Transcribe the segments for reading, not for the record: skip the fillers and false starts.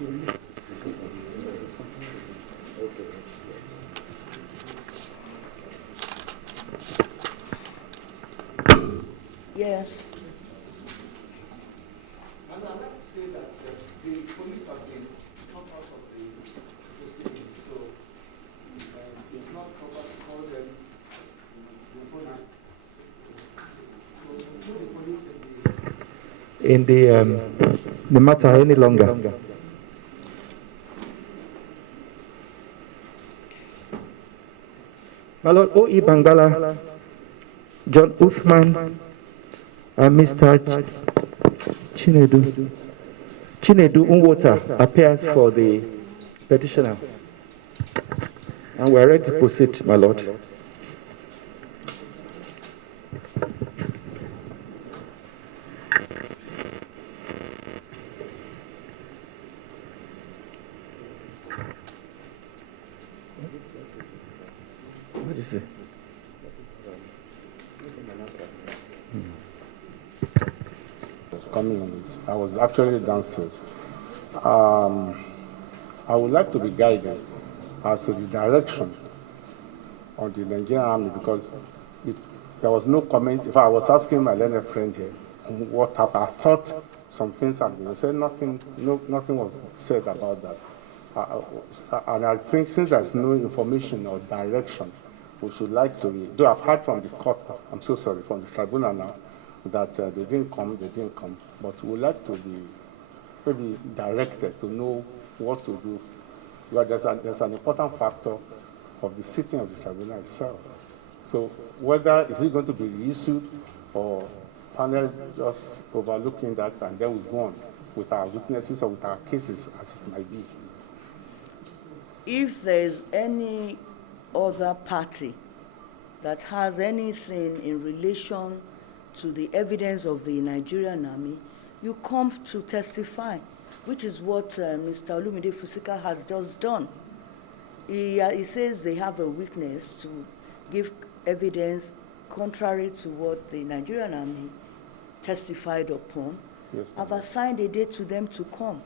Yes. And I'd like to say that the police have been cut out of the proceedings, so it's not proper to call them the police. So put the police in the matter any longer. My Lord, O.E. Bangala, John Uthman, and Mr. Chinedu Unwota appears for the petitioner. And we're ready to proceed, my Lord. What is it? Coming on it. I was actually downstairs. I would like to be guided as to the direction of the Nigerian army because there was no comment. If I was asking my learned friend here what happened, I thought some things had been said. Nothing was said about that. And I think since there's no information or direction, we should like to, though I've heard from the court, I'm so sorry, from the tribunal now, that they didn't come, but we would like to be maybe directed to know what to do. Because there's an important factor of the sitting of the tribunal itself. So whether is it going to be reissued or panel just overlooking that and then we go on with our witnesses or with our cases as it might be. If there's any other party that has anything in relation to the evidence of the Nigerian army, you come to testify, which is what Mr. Olumide Fusika has just done. He says they have a weakness to give evidence contrary to what the Nigerian army testified upon. Yes, I've assigned a date to them to come.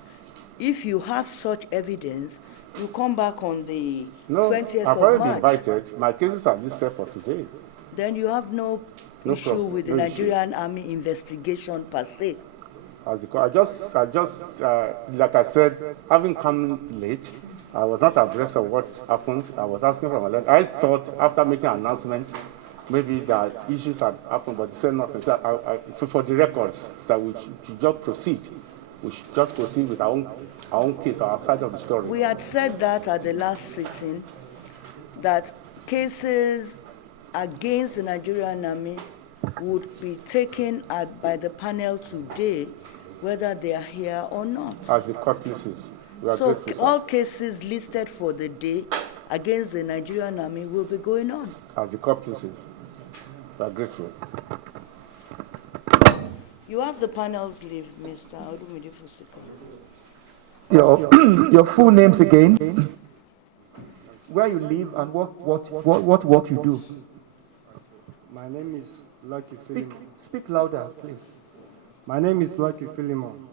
If you have such evidence, you come back on the 20th of March. I've already been invited. My cases are listed for today. Then you have no issue problem, with the Nigerian army investigation per se. I just, like I said, having come late, I was not abreast of what happened. I was asking for my letter. I thought after making an announcement, maybe the issues had happened, but they said nothing. So for the records, that we should just proceed. We should just proceed with our own case, our side of the story. We had said that at the last sitting, that cases against the Nigerian army would be taken by the panel today, whether they are here or not. As the court cases. So all cases listed for the day against the Nigerian army will be going on. As the court cases. We are grateful. You have the panel's leave, Mr. Olumide Fusika. Your full names again, where you live, and what work you do. My name is Lucky Philemon. Speak louder, please. My name is Lucky Philemon.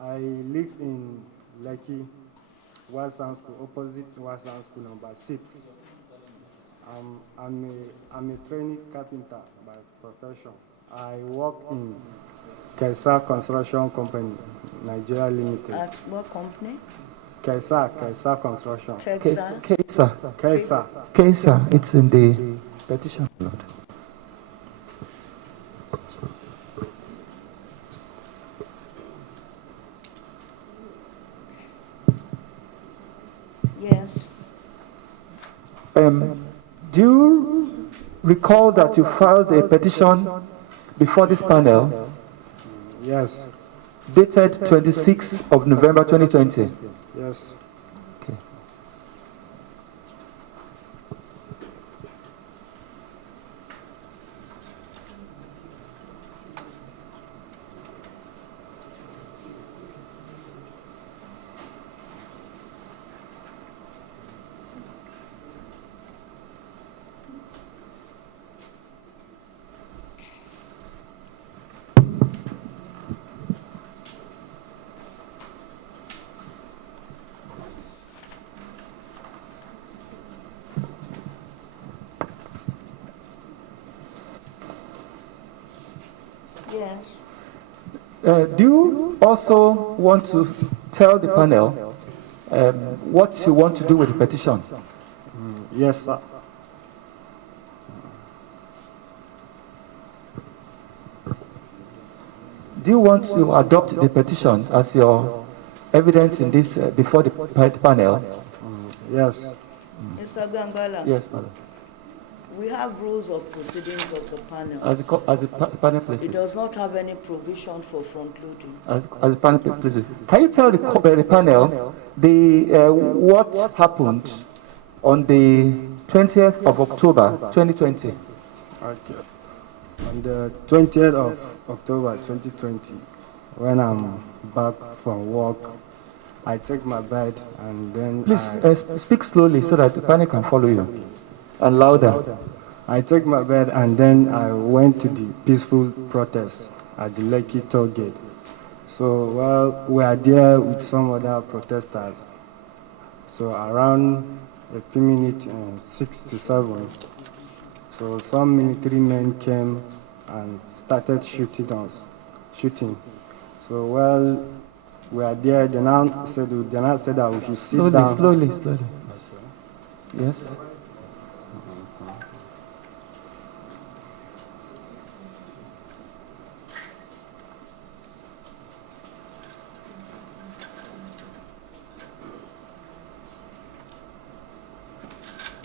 I live in Lekki, Wasan School, opposite Wasan School number 6. I'm a trainee carpenter by profession. I work in Kaisa Construction Company, Nigeria Limited. At what company? Kaisa Construction. Kaisa, it's in the petition. Yes. Do you recall that you filed a petition before this panel? Yes. Dated 26th of November 2020? Yes. Okay. Yes. Do you also want to tell the panel what you want to do with the petition? Yes, sir. Do you want to adopt the petition as your evidence in this before the panel? Yes. Mr. Gambala? Yes, madam. We have rules of proceedings of the panel. As the panel places. It does not have any provision for front-loading. As the panel places. Can you tell the panel what happened on the 20th of October 2020? Okay. On the 20th of October 2020, when I'm back from work, I take my bed and then Please speak slowly so that the panel can follow you, and louder. I take my bed and then I went to the peaceful protest at the Lekki toll gate. So while we are there with some other protesters, so around a few minutes, 6 to 7, so some military men came and started shooting us. So while we are there, they now said that we should sit down. Slowly. Yes.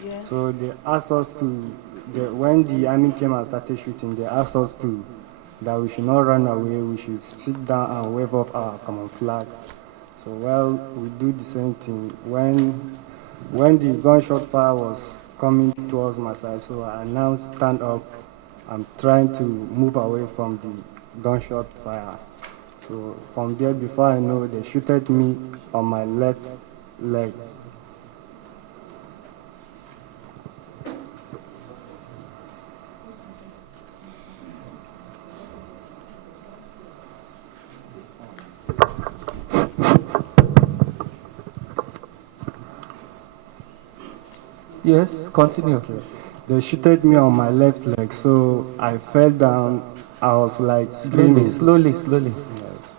Yes. So they asked us to, when the army came and started shooting, they asked us that we should not run away, we should sit down and wave up our common flag. So we do the same thing. When the gunshot fire was coming towards my side, so I now stand up. I'm trying to move away from the gunshot fire. So from there, before I know, they shot at me on my left leg. Yes, continue. Okay. They shot me on my left leg, so I fell down. I was like screaming. Slowly. Yes.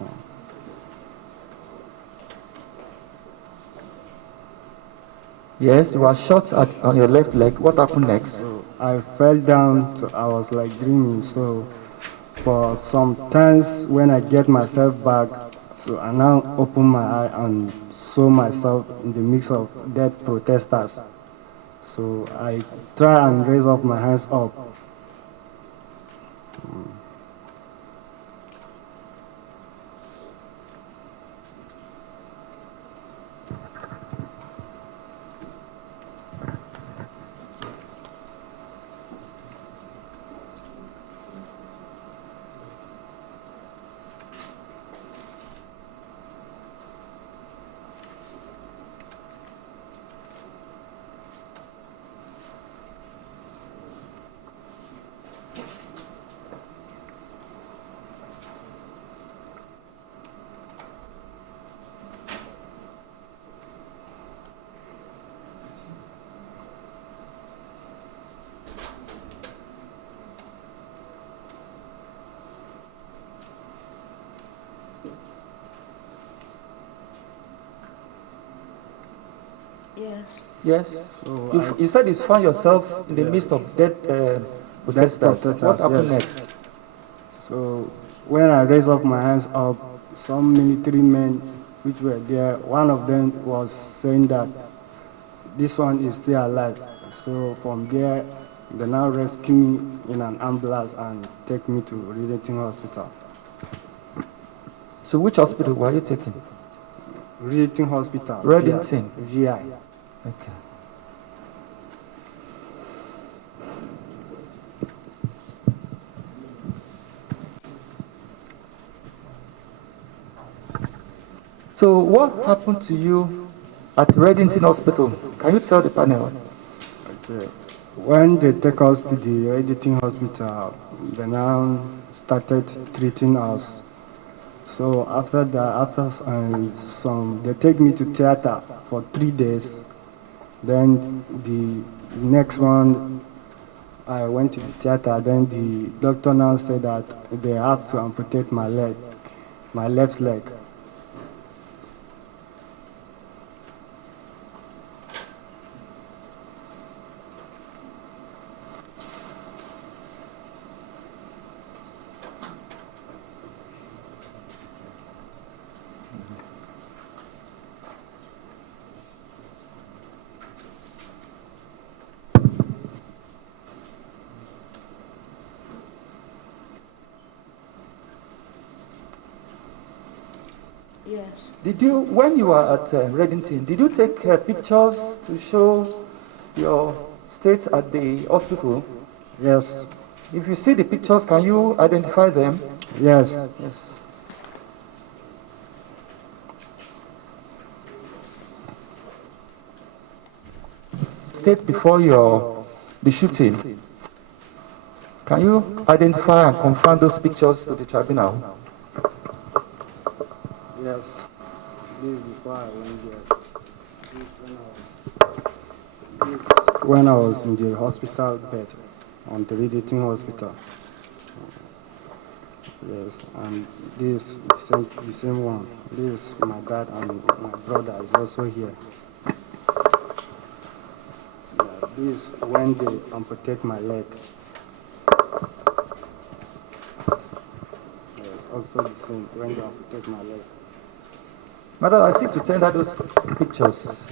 Yes, you were shot on your left leg. What happened next? So I fell down. So I was like dreaming. So for some times when I get myself back, so I now open my eye and saw myself in the mix of dead protesters. So I try and raise up my hands up. Yes. Yes. So You said you found yourself in the midst of dead protesters. What happened next? So when I raised up my hands up, some military men which were there, one of them was saying that this one is still alive. So from there, they now rescue me in an ambulance and take me to Reddington Hospital. So which hospital were you taking? Reddington Hospital. Reddington. GI. Okay. So what happened to you at Reddington Hospital? Can you tell the panel? Okay. When they take us to the Reddington Hospital, they now started treating us. So after that, they take me to theater for 3 days. Then the next one, I went to the theater. Then the doctor now said that they have to amputate my leg, my left leg. Yes. Did you, when you were at Reddington, did you take pictures to show your state at the hospital? Yes, If you see the pictures, can you identify them? yes, Yes. State before the shooting. Can you identify and confirm those pictures to the tribunal? yes. This is before I went there. This when I was in the hospital bed, on the Reddington hospital. Yes, and this the same one. This my dad and my brother is also here. Yeah, this when they amputate my leg. Yes, also the same when they amputate my leg. Madam, I seek to tender those pictures.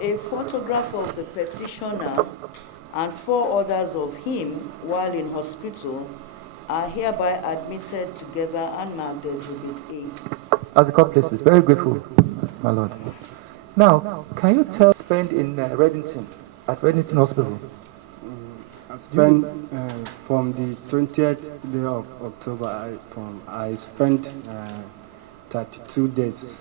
A photograph of the petitioner and 4 others of him while in hospital are hereby admitted together and marked Exhibit A. As the court places, very grateful, my lord. Now, can you tell spend in Reddington, at Reddington Hospital? I spent from the 20th day of October. I spent 32 days.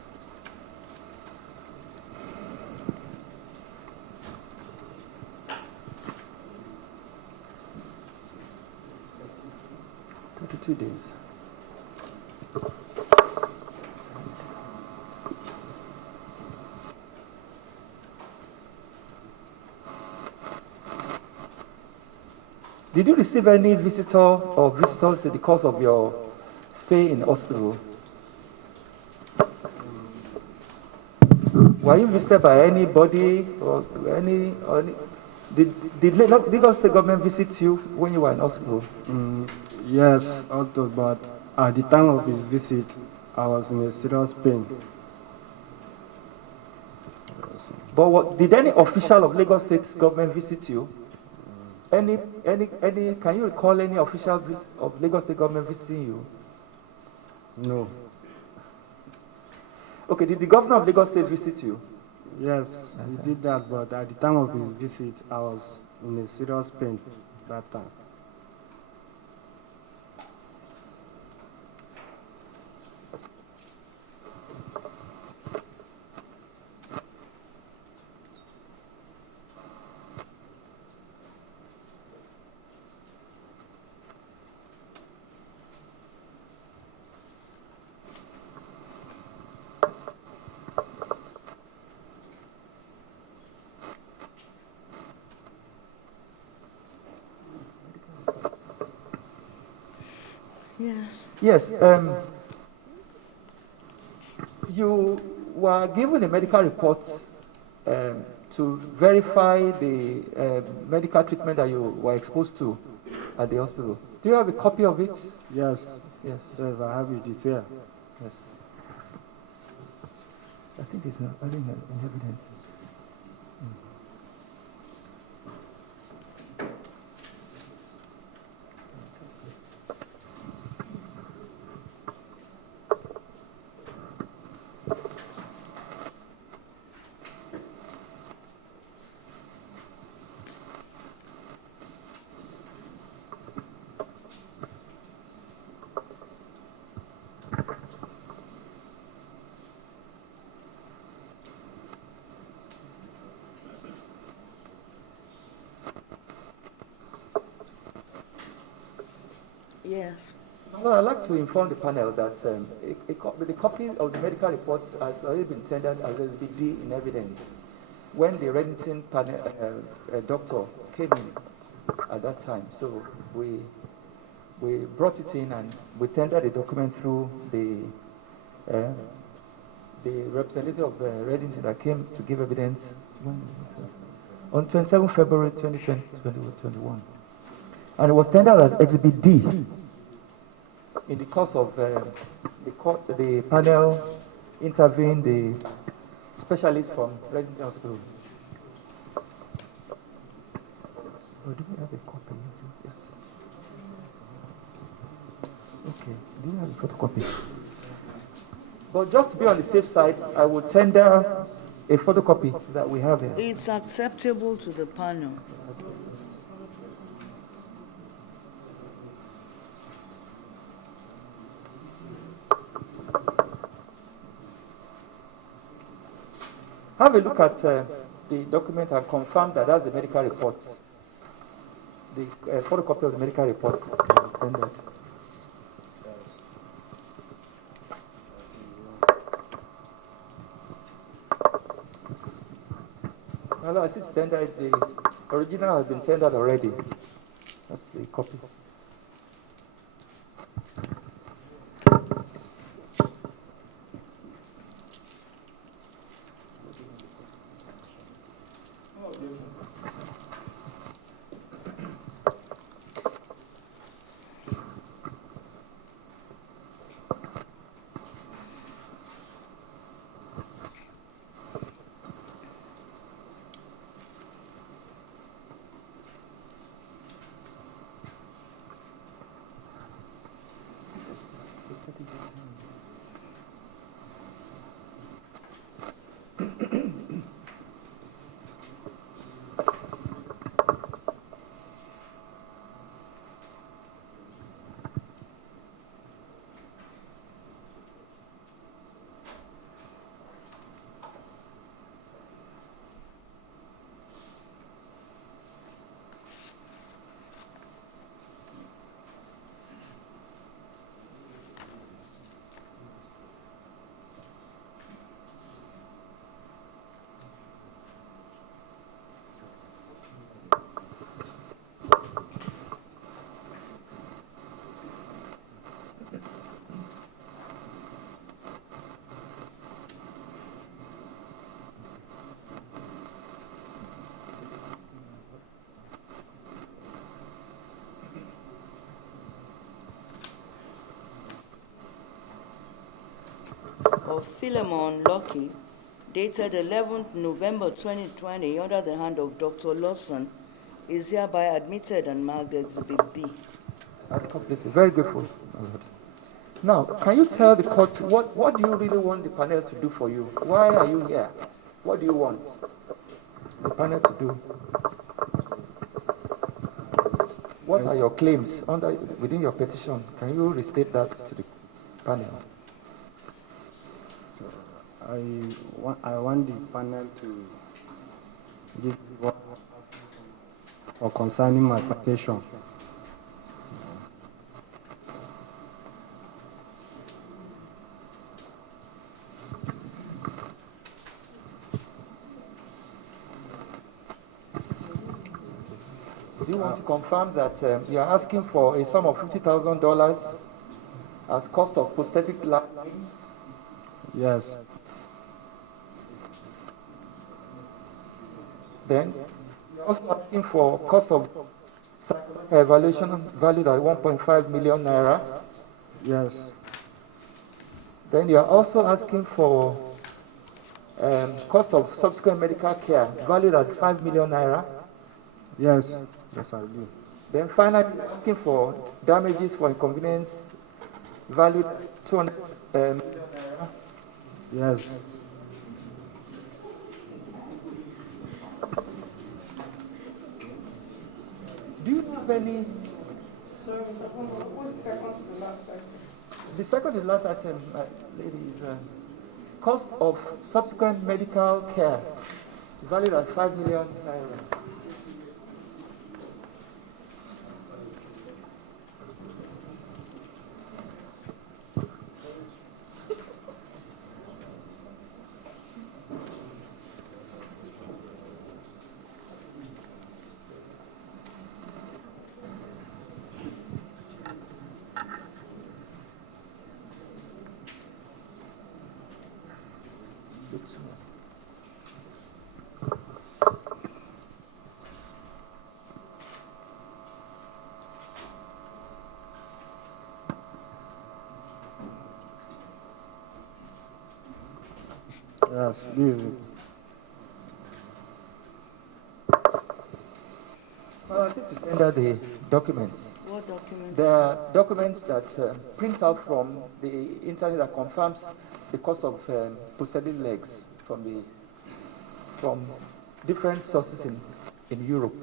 Days. Did you receive any visitor or visitors in the course of your stay in hospital? Were you visited by anybody or did Lagos State government visit you when you were in hospital? Yes, also, but at the time of his visit, I was in a serious pain. But did any official of Lagos State government visit you? Can you recall any official of Lagos State government visiting you? No. Okay, did the governor of Lagos State visit you? Yes, he did that, but at the time of his visit, I was in a serious pain that time. Yes. Yes. You were given a medical report to verify the medical treatment that you were exposed to at the hospital. Do you have a copy of it? Yes, Yes. yes, I have it. It's here. Yes. I think it's not in evidence. Yes. Well, I'd like to inform the panel that the copy of the medical reports has already been tendered as SBD in evidence when the Reddington panel, doctor came in at that time. So we brought it in and we tendered the document through the representative of Reddington that came to give evidence on 27 February 2021. And it was tendered as Exhibit D. In the course of the panel intervened the specialist from Reddington Hospital. Oh, do we have a copy? Yes. Okay. Do we have a photocopy? But just to be on the safe side, I will tender a photocopy that we have here. It's acceptable to the panel. Have a look at the document and confirm that that's the medical report. The photocopy of the medical report is tendered. Hello, I see the tender is the original has been tendered already. That's the copy. Of Philemon Lucky, dated 11th November 2020, under the hand of Dr. Lawson, is hereby admitted and marked Exhibit B. That's complicit. Very grateful, my lord. Now, can you tell the court what do you really want the panel to do for you? Why are you here? What do you want the panel to do? What are your claims within your petition? Can you restate that to the panel? I want the panel to give what or concerning my petition. Do you want to confirm that you are asking for a sum of $50,000 as cost of prosthetic limbs? Yes. Then you're also asking for cost of evaluation valued at 1.5 million naira. Yes. Then you are also asking for cost of subsequent medical care valued at 5 million naira. Yes. Yes, I do. Then finally, you're asking for damages for inconvenience valued at 200 million naira. Yes. Do you have any? Sorry, Mr. Congo, what's the second to the last item? The second to the last item, lady, is cost of subsequent medical care valued at 5 million naira. Yes, this is it. I seem to tender the documents. What documents? There are documents that print out from the internet that confirms the cost of prosthetic legs from different sources in Europe.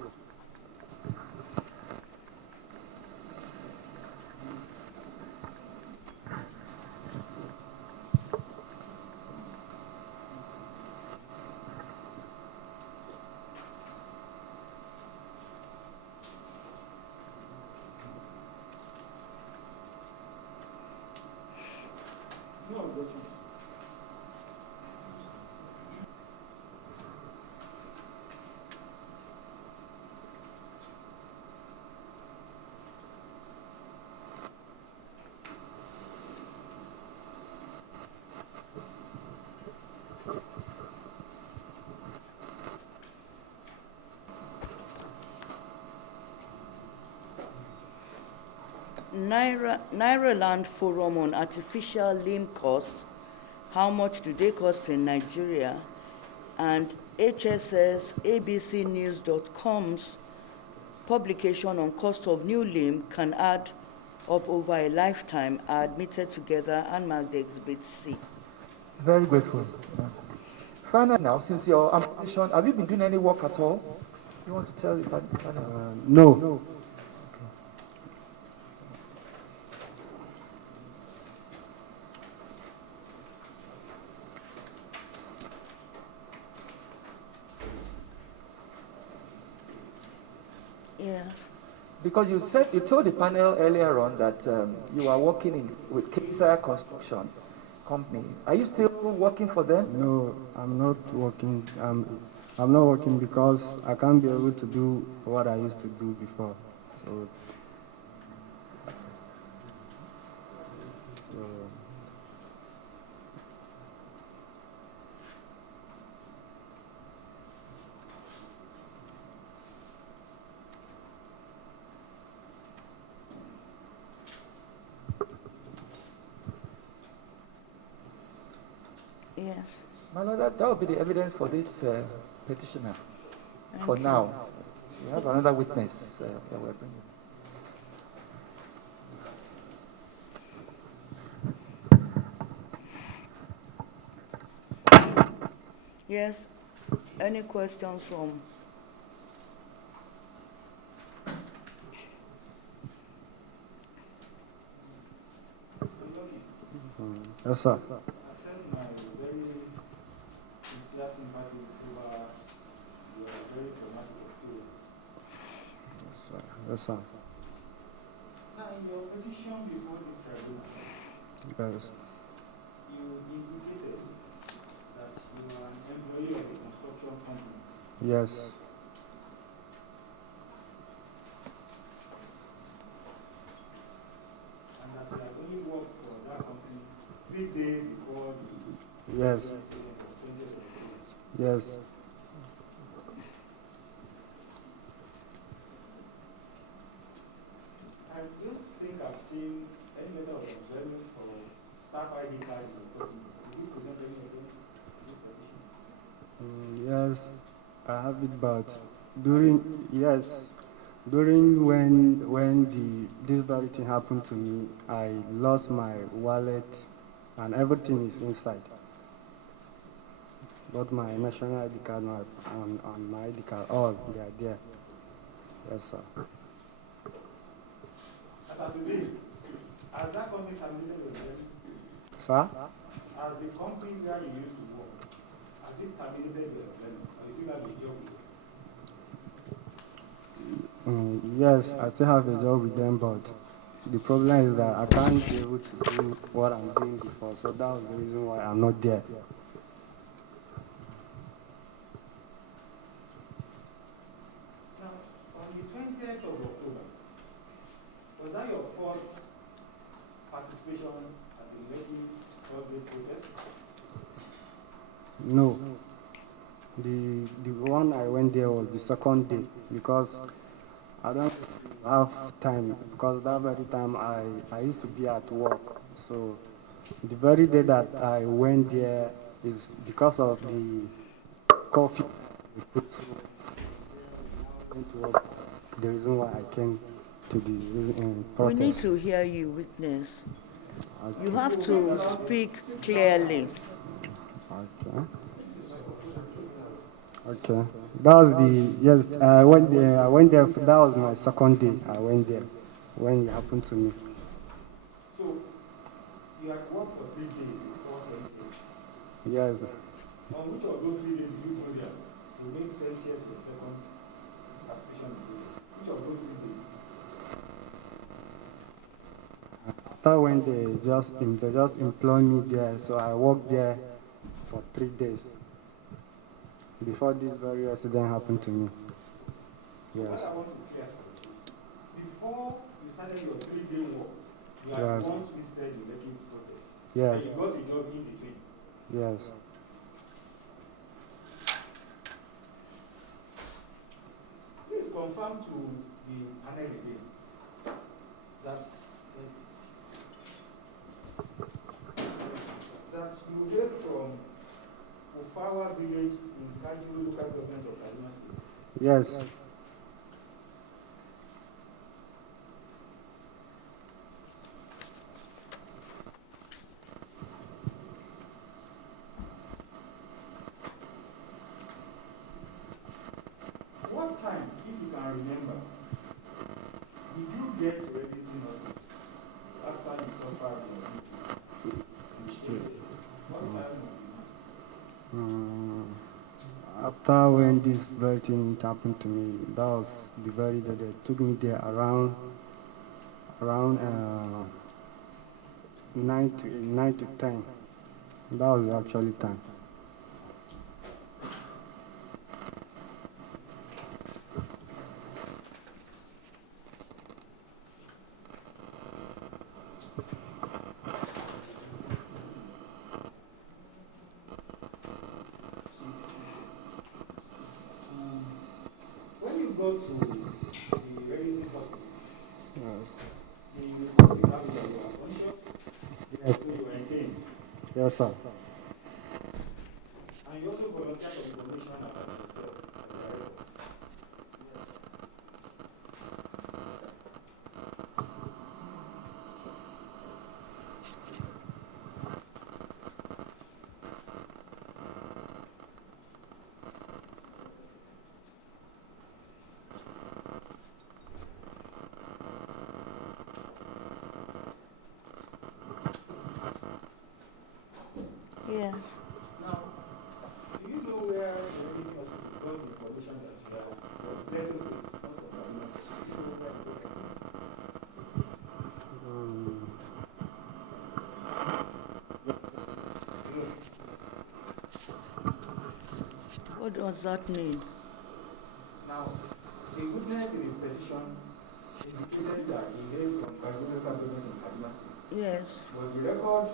No objection. Naira Land Forum on artificial limb costs. How much do they cost in Nigeria? And HSS ABCnews.com's publication on cost of new limb can add up over a lifetime are admitted together and marked Exhibit C. Very grateful. Finally, now, since your ambition, have you been doing any work at all? You want to tell the panel? No. Yes. Because you told the panel earlier on that you are working with KSA Construction Company. Are you still working for them? No, I'm not working. I'm not working because I can't be able to do what I used to do before. So Yes. My lord, that will be the evidence for this petitioner Thank for you. now. We have another witness that we're bringing. Yes, any questions from? Yes, sir. Accept my very sincere sympathies over your very traumatic experience. Yes, sir. Now, in your petition before this tribunal, Yes. you indicated that you are an employee of a construction company. Yes. And that you had only worked for that company 3 days before the Yes. incident of 2023. Yes. I don't think I've seen any letter of employment or staff ID card in your documents. Did you present any of them in this petition? Yes, I have it, but during when this very thing happened to me, I lost my wallet and everything is inside. But my national ID card, on my ID card, all they are there. Yes, sir. As of today, has that company terminated your employment? Sir? As the company where you used to work, has it terminated your employment? Or you still have a job with them? Yes, I still have a job with them, but the problem is that I can't be able to do what I'm doing before, so that was the reason why I'm not there. Now, on the 20th of October, was that your first participation at the Lekki public protest? No. The one I went there was the second day because I don't have time, because that very time I used to be at work. So the very day that I went there is because of the coffee we put through. Went to work. The reason why I came to the We protest. need to hear you, witness. Okay. You have to speak clearly. Okay. Okay. That was yes. I went there. That was my second day. I went there when it happened to me. So, you had worked for 3 days before 20th. Yes. On which of those 3 days did you go there? You made 20th your second participation. Which of those 3 days? After when they just employed me there, so I worked there for 3 days before this very accident happened to me. So Yes. what I want to clear is, before you started your 3-day work, you had Yes. once visited the Lekki protest. Yes. And you got a job in between. Yes. Please confirm to the panel again that you hail from Ufawa village in Kajuru local government of Kaduna State. Yes. What time, if you can remember, did you get to Reddington Hospital after you suffered your injury? What time was After when this very thing happened to me, that was the very day they took me there around 9 to 10. That was the actual time. when you go to the Reddington Hospital, Yes. the report you have is that you are conscious, Yes. so you were in pain. Yes, sir. And you also volunteered for information about yourself. What does that mean? Now, the witness in his petition indicated that he hailed from Kaduna government in Kaduna State. Yes. But the record,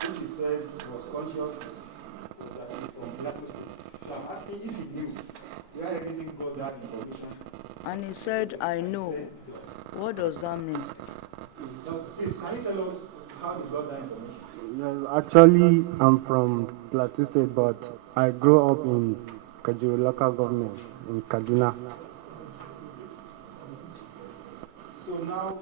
which he said was conscious, was that he's from Kaduna State. So I'm asking if he knew where anything got that information. And he said, I know. What does that mean? Please, can you tell us how he got that information? Yes, actually, I'm from Plateau State, but I grew up in Kajuru local government in Kaduna. So now,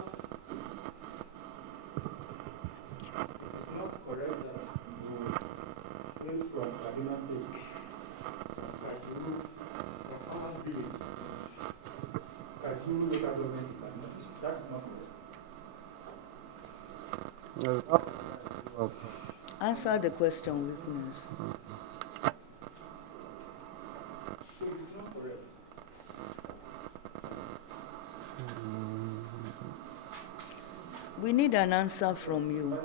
it's not correct that you came from Kaduna State, Kajuru, from Farmers Village, Kajuru local government in Kaduna State. That is not correct. Yes. Answer the question, witness. So it's not correct. We need an answer from you.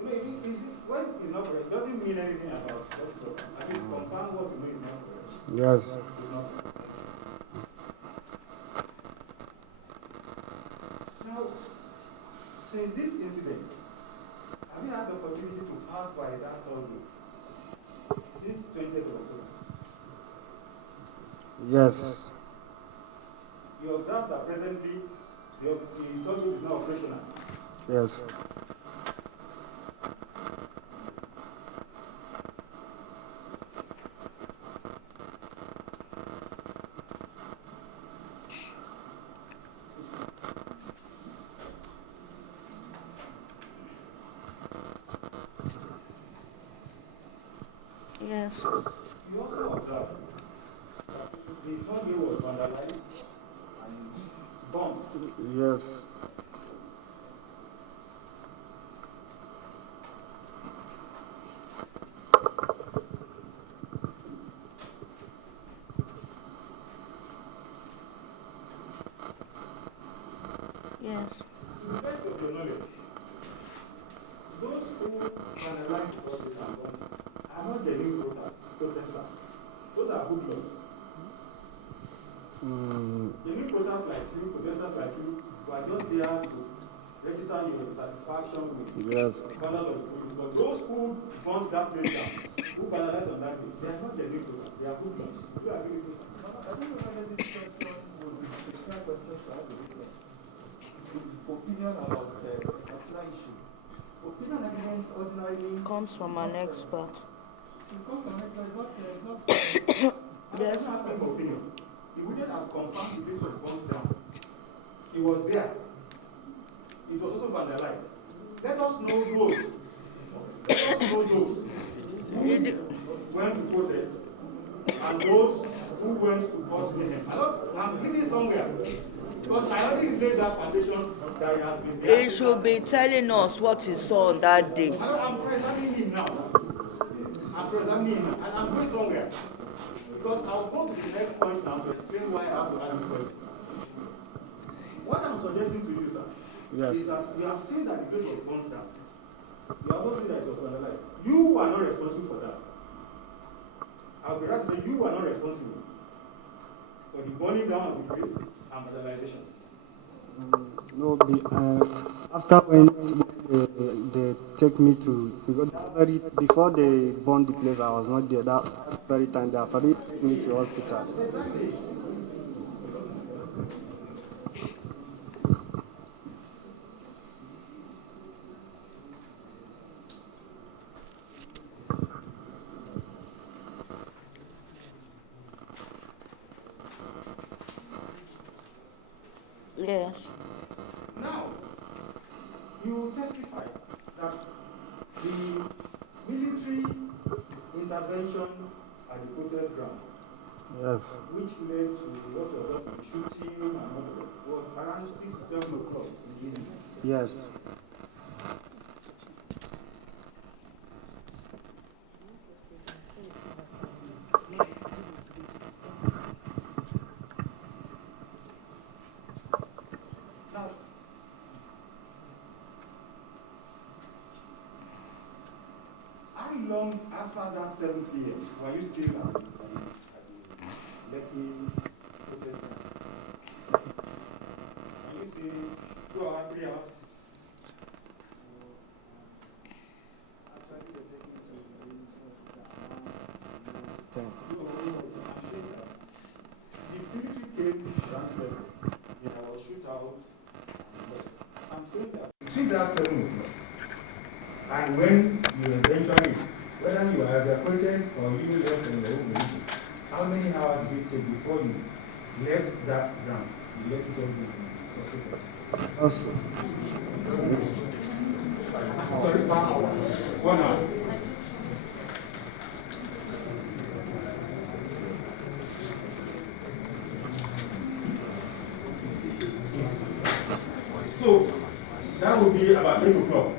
When it's not correct, doesn't mean anything about what is up. I mean, confirm what you know is not correct. Yes. It's not correct. Now, since this incident, have you had the opportunity to pass by that toll gate since 20th of October? Yes. You observe that presently the toll gate is not operational. Yes. Yes. You also observe that the toll gate was vandalized and bombed. Yes. Yes. To the best of your knowledge, those who vandalize the toll gate and bomb are not genuine protesters. Those are hoodlums. Genuine protesters like you, protesters like you, who are just there to register your satisfaction with Yes. the colors of the police. But those who burnt that place down, who vandalized on that day, they are not genuine protesters. They are hoodlums. You agree with this? I don't know whether this question would be a fair question to ask the witness. His opinion about a particular issue. Opinion evidence ordinarily Comes from an expert. it comes from an expert, it's not Yes. I'm not asking for opinion. The witness has confirmed the place was burnt down. He was there. It was also vandalized. Let us know those. Let us know those who went to protest and those who went to cause mayhem. I'm living somewhere. Because I already laid that foundation that he has been there. He should be telling us what he saw on that day. I'm pre-examining him now. I'm pre-examining him now. And I'm going somewhere. Because I'll go to the next point now to explain why I have to ask this question. What I'm suggesting to you, sir, Yes. is that we have seen that the place was burnt down. You have not seen that it was vandalized. You are not responsible for that. I'll be right to say you are not responsible for the burning down of the place and vandalization. No, after when they take me to, because before they burned the place, I was not there. That very time, they already took me to hospital. Yes. Now, you testify that the military intervention at the protest ground, Yes. which led to what was up the shooting and all of it, was around 6 to 7 o'clock in the evening. Yes. Now, how long after that 7 p.m. were you still at the Lekki protesters. Can you say 2 hours, 3 hours? Actually, they're taking to the military came around 7. There was shootout. I'm saying that between that 7 o'clock and when you eventually, whether you are evacuated or you left in your own position, how many hours did it take before you left that ground? You left it all behind. Sorry, 1 hour. 1 hour. So that would be about 8 o'clock.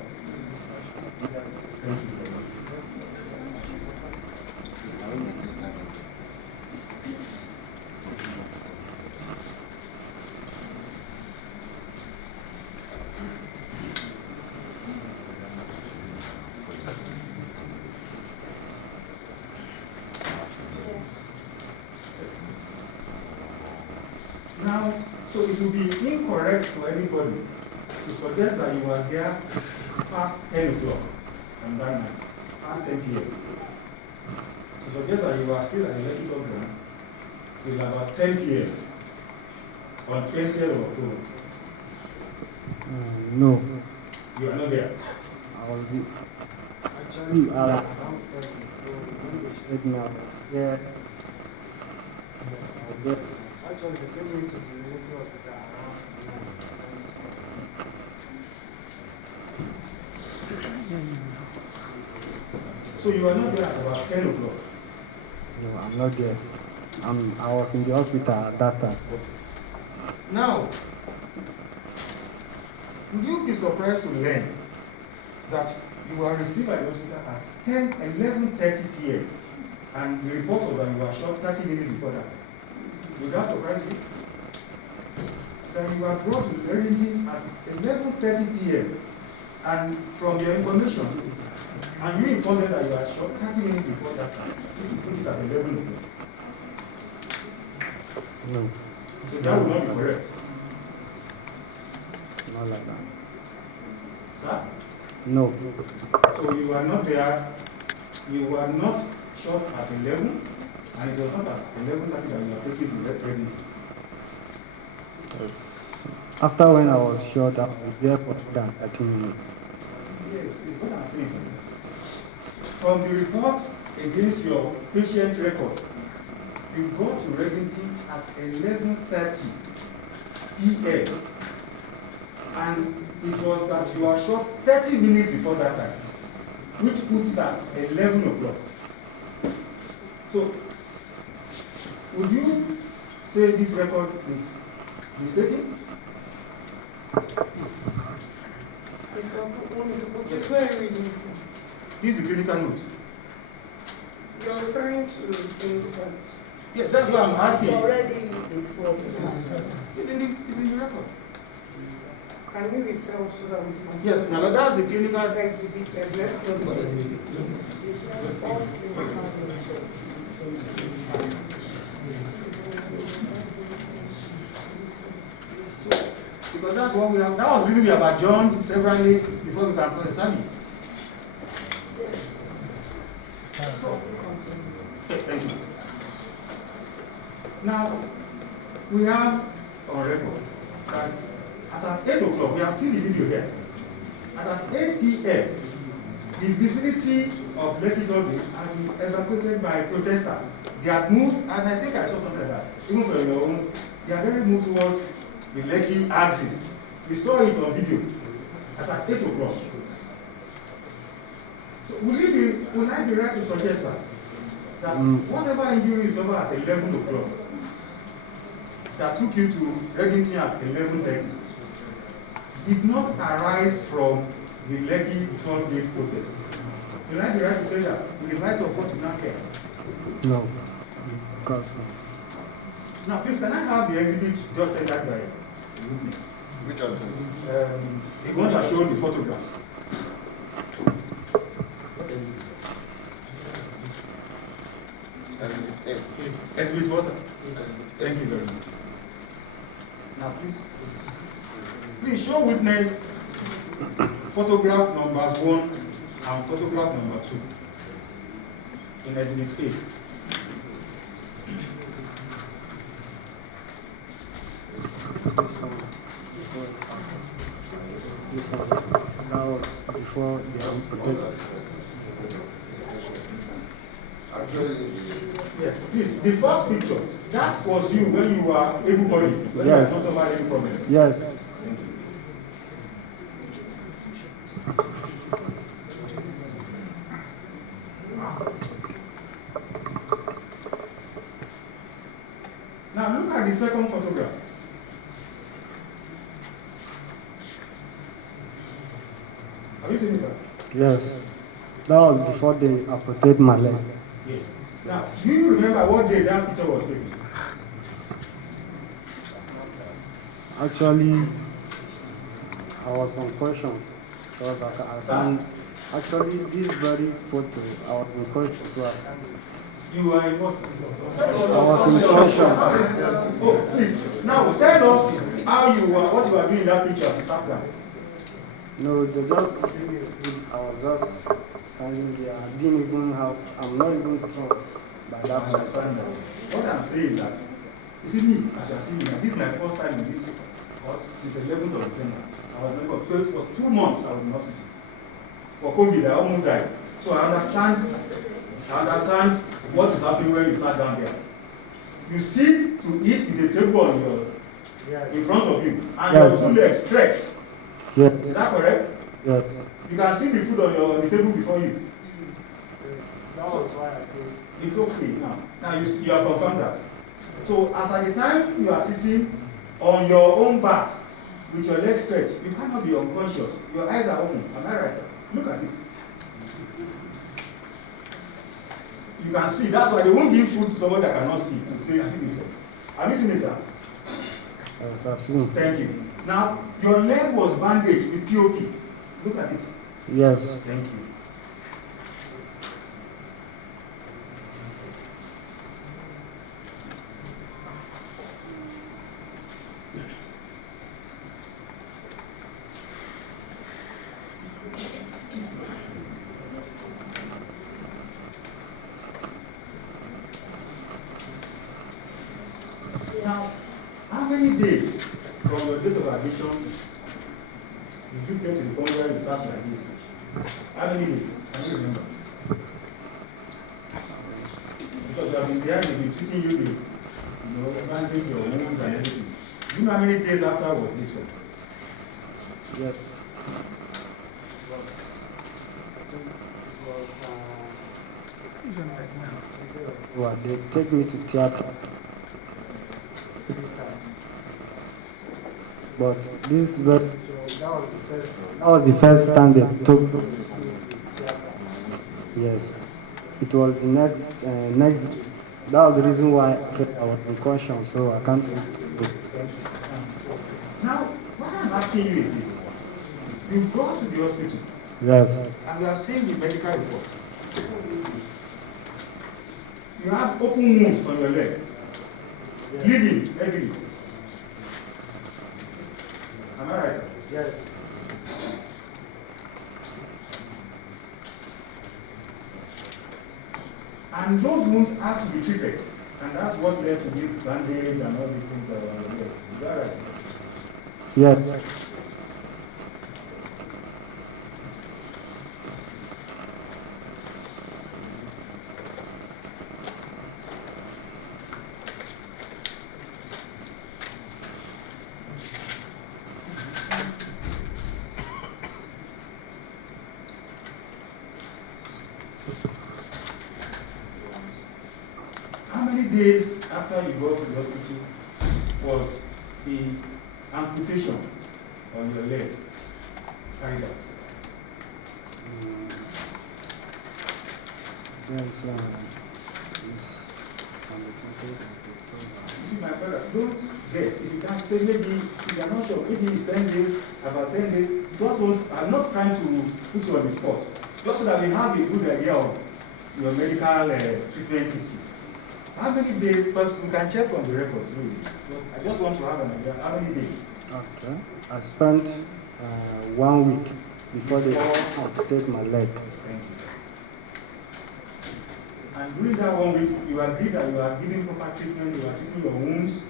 Now, so it will be incorrect for anybody to suggest that you were there past 10 o'clock on that night, past 10 p.m. To suggest that you were still at the Lekki ground till about 10 p.m. on 20th of October. No. You are not there. I was actually outside when they shared me out. Yeah. Actually, they came into the military hospital around. So you are not there at about 10 o'clock? No, I'm not there. I was in the hospital at that time. Now, would you be surprised to learn that you were received by the hospital at 11:30 p.m. and the report was that you were shot 30 minutes before that? Would that surprise you? That you were brought to Reddington at 11:30 p.m. and from your information, and you informed them that you were shot 30 minutes before that time, you put it at 11 o'clock. No. So that would not be correct. Not like that. Sir? No. So you were not there, you were not shot at 11, and it was not at 11:30 that you were taken to Reddington. After when I was shot, I was there for more than 30 minutes. Yes, it's what I'm saying. From the report against your patient record, you got to Reddington at 11:30 p.m. and it was that you were shot 30 minutes before that time, which puts it at 11 o'clock. So, would you say this record is mistaken? Yes. Where are you reading from? This is the clinical note. You're referring to things that Yes, that's what I'm asking. it's already before. It's in the record. Can we refer so that we can? Yes, now that's the clinical. Exhibited. Let's go to this. It's all clinical. Because that's what we have. That was the reason we have adjourned severally before we can examine. So, okay, thank you. Now, we have on record that as at 8 o'clock, we have seen the video here. As at 8 p.m., the vicinity of Lekki has been evacuated by protesters. They have moved, and I think I saw something like that, even for your own, they are very moved towards the Lekki axis. We saw it on video as at 8 o'clock. So will I be right to suggest, sir, that whatever injury is over at 11 o'clock that took you to Reddington at 11:30 did not arise from the Lekki Sunday protest? Will I be right to say that in the light of what you now hear? No. Because Now, please, can I have the exhibit just entered by a witness? Which one? The one that showed the photographs. And it's Okay. Exhibit what, sir? Thank you very much. Now, please show witness photograph numbers 1 and photograph number 2 in exhibit A. Now, before they amputated. Yes, please. The first picture, that was you when you were able-bodied, when you had not suffered any problems. Yes. Thank you. Now look at the second photograph. Have you seen it, sir? Yes. That was before they amputated my leg. Yes. Now, do you remember what day that picture was taken? Actually, I was unconscious. Because I can't. Actually, this very photo, I was unconscious. So You are in what? I was in session. Oh, please. Now, tell us how you were, what you were doing in that picture as you sat down. No, they just, I was just standing there. I didn't even have, I'm not even strong by that I time. understand that. What I'm saying is that, you see me, as you are seeing me, this is my first time in this course since 11th of December. I was never, so for 2 months I was in hospital. For COVID, I almost died. So I understand what is happening when you sat down there. You sit to eat with a table on your, in front of you, and your two legs stretched. Yes. Is that correct? Yes. You can see the food on the table before you. That was why I said. It's okay now. Now you have confirmed that. So as at the time you are sitting on your own back with your legs stretched, you cannot be unconscious. Your eyes are open. Am I right, sir? Look at it. You can see. That's why they won't give food to someone that cannot see to say feed yourself. Have you seen it, sir? Yes, I've seen. Thank you. Now your leg was bandaged with POP. Look at it. Yes. Thank you. Now, how many days from your date of admission did you get to the point where you start like this? How many days? Can you remember? Because you have been there, they've been treating you with, bandage your wounds and everything. Do you know how many days after was this one? Yes. Well, they take me to theater. But this is very, that was the first time they took. Yes. It was the next, that was the reason why I said I was unconscious, so I can't. Now, what I'm asking you is this. You go to the hospital. Yes. And we have seen the medical report. You have open wounds on your leg. Yes. Bleeding heavily. Am I right, sir? Yes. And those wounds have to be treated. And that's what led to this bandage and all these things that are on the leg. Is that right, sir? Yes. How many days after you go to the hospital was the amputation on your leg carried out? Yes. You see, my brother, don't guess. If you can say maybe, if you are not sure, maybe it's 10 days, about 10 days, just don't, I'm not trying to put you on the spot. Just so that we have a good idea of your medical treatment history. How many days? Because we can check from the records, really. Because I just want to have an idea. How many days? Okay. I spent 1 week before they take my leg. Thank you. And during that 1 week, you agreed that you are giving proper treatment, you are treating your wounds.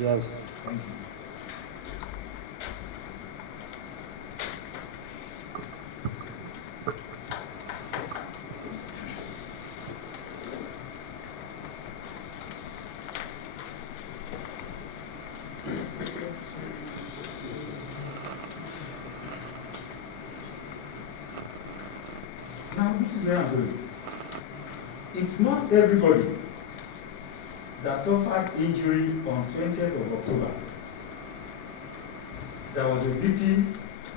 Yes. Thank you. Now, this is where I'm going. It's not everybody that suffered injury on 20th of October that was a victim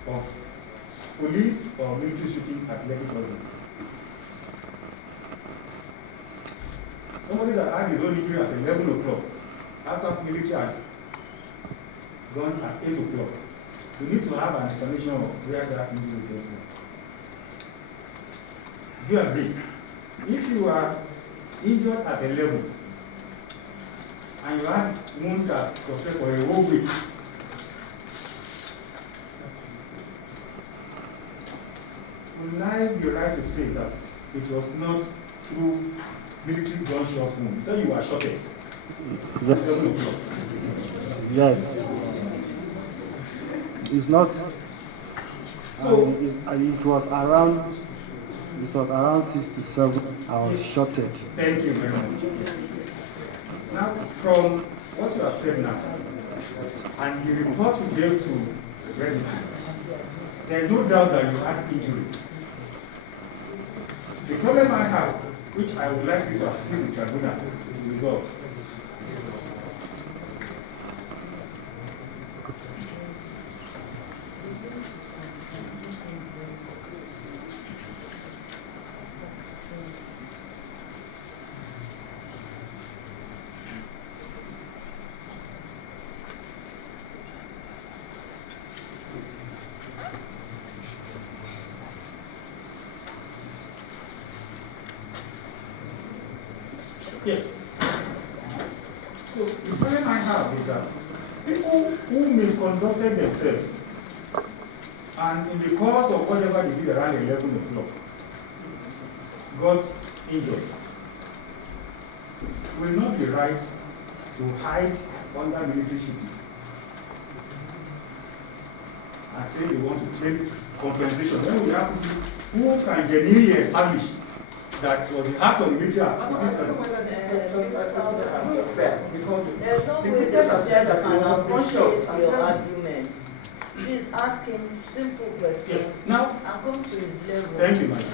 of police or military shooting at Lekki Government. Somebody that had his own injury at 11 o'clock, after military had gone at 8 o'clock, we need to have an explanation of where that injury came from. Do you agree? If you are injured at 11 and you had wounds that prostrate for a whole week, will I be right to say that it was not through military gunshot wound? You said you were shot at Yes. 7 o'clock. Yes. It's not. So It was around 6 to 7. I was shot at. thank you very much. Now, from what you have said now, and the report you gave to Reddit, there is no doubt that you had injury. The problem I have, which I would like you to assist the tribunal to resolve, yes. So the problem I have is that people who misconducted themselves and in the course of whatever they did around 11 o'clock got injured will not be right to hide under military shooting and say they want to claim compensation. When we have people who can genuinely establish that was the act of the military act. I don't know whether this question is fair, because There's no the way witness that has said that he was appreciate unconscious. your argument. Please ask him simple questions Yes. Now, and come to his level. thank you, madam.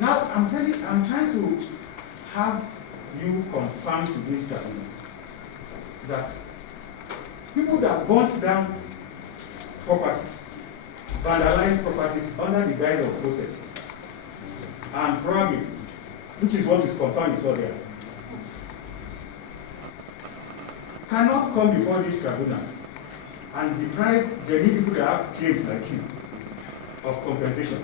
Now, I'm trying to have you confirm to this gentleman that people that burnt down properties, vandalized properties under the guise of protest, and probably, which is what is confirmed you saw there, cannot come before this tribunal and deprive the people that have claims like you of compensation.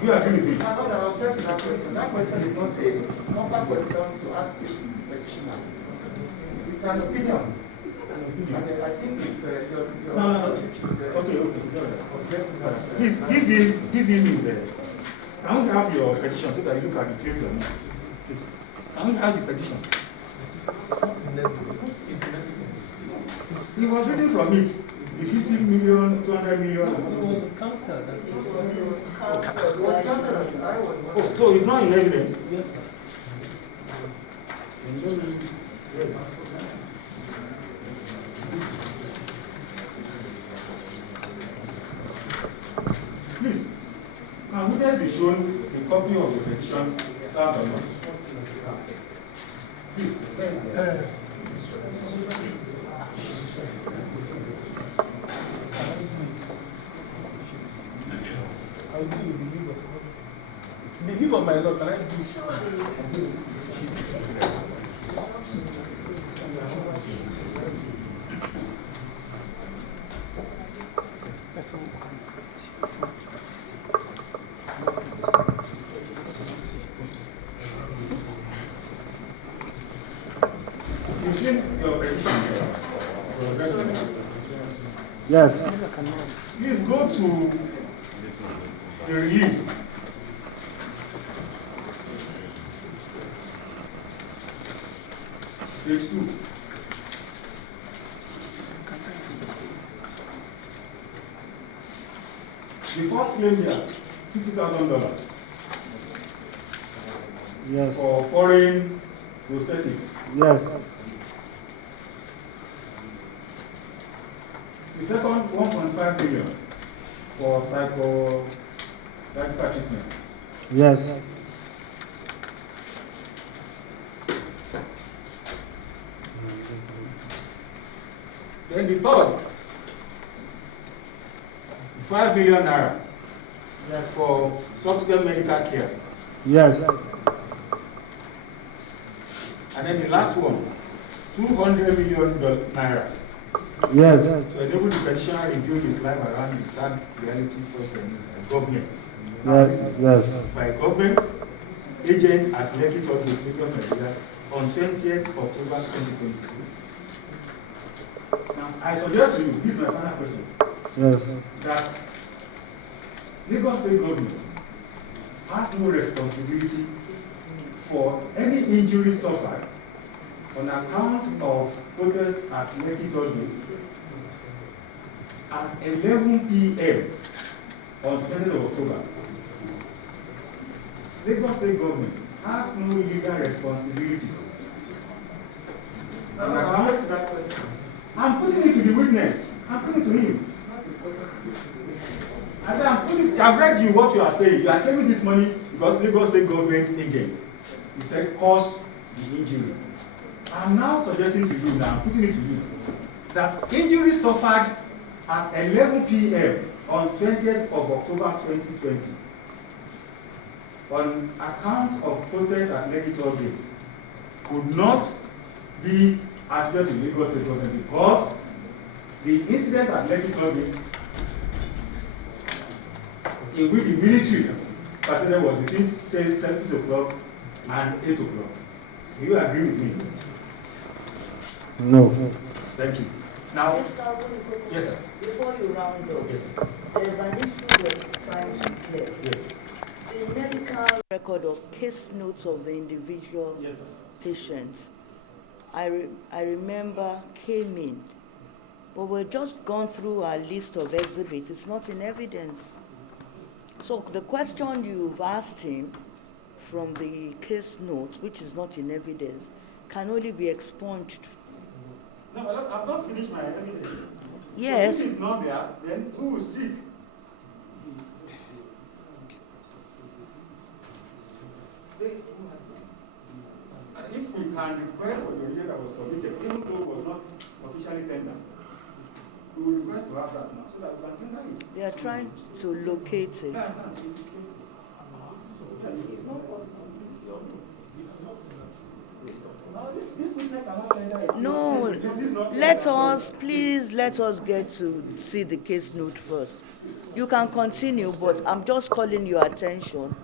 Do you agree with me? I don't object to that question. That question is not a proper question to ask this petitioner. It's an opinion. And I think it's your No. Okay, sorry. Please give him his. Can we have your petition so that you look at the claim or not? Please. Can we have the petition? He was reading from it. The 50 million, 200 million. Oh, so it's not in evidence? Yes, please, can witness be shown a copy of the petition served on us? Please, where the give of my Lord, can I do? You've seen your petition here. Yes. Please go to the release. Page 2. The first claim here, $50,000 Yes. for foreign prosthetics. Yes. The second, 1.5 billion for psychological treatment. Yes. Then the third, 5 billion naira for subsequent medical care. Yes. And then the last one, 200 million naira Yes. to enable the petitioner rebuild his life around the sad reality first by government. Yes. Yes. By government agent at Lekki Church with Lagos, Nigeria on 20th October 2022. Now, I suggest to you, these are my final questions, Yes. that Lagos State government has no responsibility for any injury suffered on account of protest at Lekki Church at 11 p.m. on 20th of October. Lagos State government has no legal responsibility on account of that question. I'm putting it to the witness. I'm putting it to him. I said, I've read you what you are saying. You are claiming this money because Lagos State government agents, you said, caused the injury. I'm now suggesting to you, now I'm putting it to you, that injury suffered at 11 p.m. on 20th of October 2020 on account of protest at Lekki Toll Gate could not be attributed to Lagos State government because the incident at Lekki Toll Gate in which the military personnel was between 6 o'clock and 8 o'clock. Do you agree with me? No. Thank you. Now, yes, sir. Before you round up, Yes, sir. there's an issue we're trying to clear. Yes. The medical record of case notes of the individual Yes, sir. patients, I remember came in, but we've just gone through our list of exhibits. It's not in evidence. So the question you've asked him from the case notes, which is not in evidence, can only be expunged. No, I've not finished my evidence. Yes. So if it's not there, then who will seek? And if we can request for the data that was submitted, even though it was not officially tendered, we will request to have that now so that we can tender it. They are trying to locate it. No, let us get to see the case note first. You can continue, but I'm just calling your attention.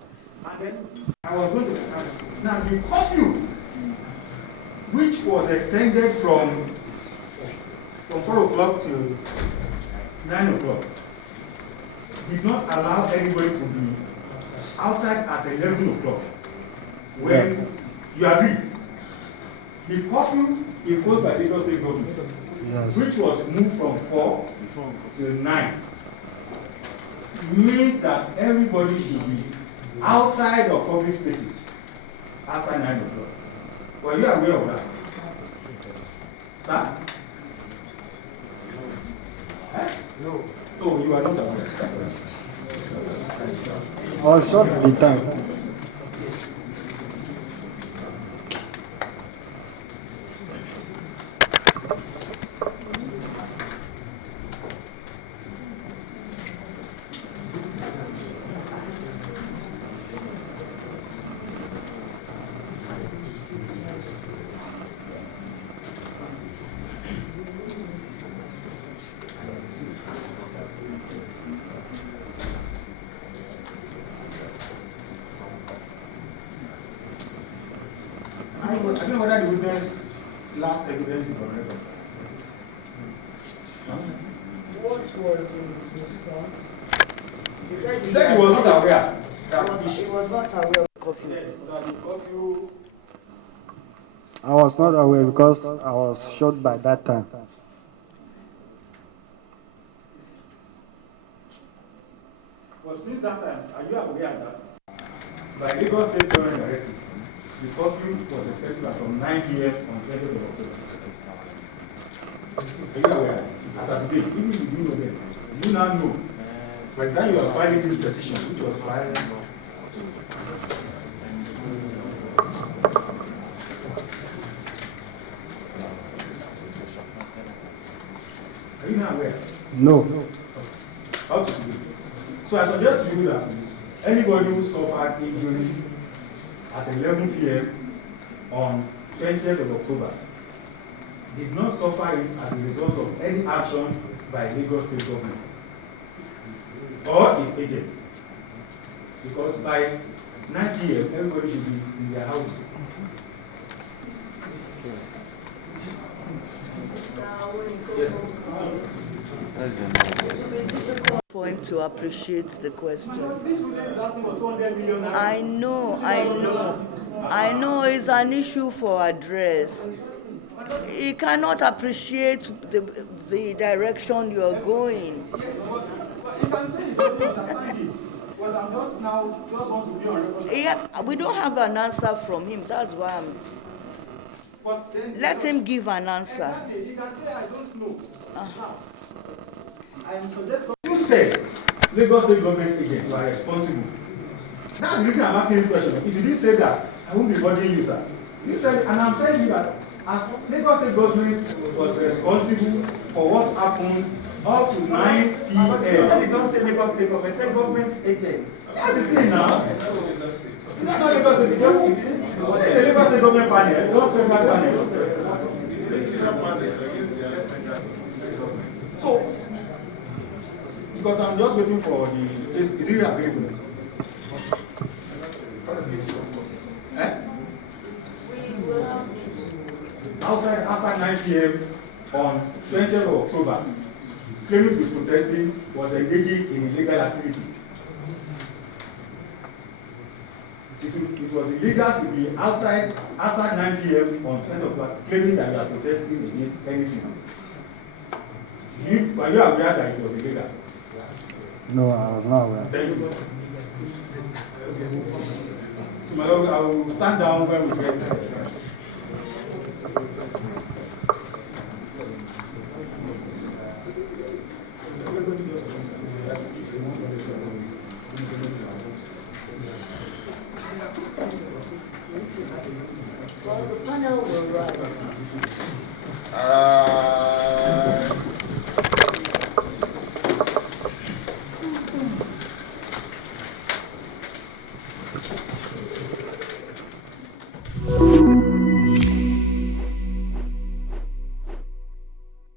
And then I was going to ask, now the curfew, which was extended from 4 o'clock till 9 o'clock, did not allow anybody to be outside at 11 o'clock. When you agree, the curfew imposed by Lagos State government, Yes. which was moved from 4 till 9, means that everybody should be outside of public spaces after 9 o'clock. Were you aware of that? Sir? Eh? No. Oh, you are not aware. That's all right. Or short the time. I don't know whether the witness last evidence is on record, sir. What was his response? He said he was not aware that He was not aware of curfew. yes, that the curfew. I was not aware because I was shot by that time. But since that time, are you aware that by Lagos State Government Narrative, the curfew was effective from 9 p.m. on 20th of October? Are you aware? As of today, even if you do know that, you now know. By the time you are filing this petition, which was filed, are you not aware? No. How to do it? So I suggest to you that anybody who suffered injury at 11 p.m. on 20th of October did not suffer it as a result of any action by Lagos State government or its agents. Because by 9 p.m. everybody should be in their houses. Yes. For him to appreciate the question. This woman is asking for 200 million. I know it's an issue for address. He cannot appreciate the direction you are going. You can say he doesn't understand it, but I'm just want to be on record. Yeah, we don't have an answer from him. That's why I'm. But then Let him give an answer. exactly, he can say I don't know. Now, I am suggesting. You said Lagos State government agents are responsible. That's the reason I'm asking this question. If you didn't say that, I won't be bothering you, sir. You said, and I'm telling you that as Lagos State government was responsible for what happened up to 9 p.m. They don't say Lagos State government, say government agents. That's the thing now. Is that not Lagos State government? It's a Lagos State government panel, not federal panel. So, because I'm just waiting for the, is it available? Eh? Outside after 9 p.m. on 20th of October, claiming to be protesting was engaging in illegal activity. It was illegal to be outside after 9 p.m. on 20th of October, claiming that you are protesting against anything. Were you aware that it was illegal? No, I was not aware. Thank you. So, my Lord, I will stand down when we get there. Well, the panel will rise.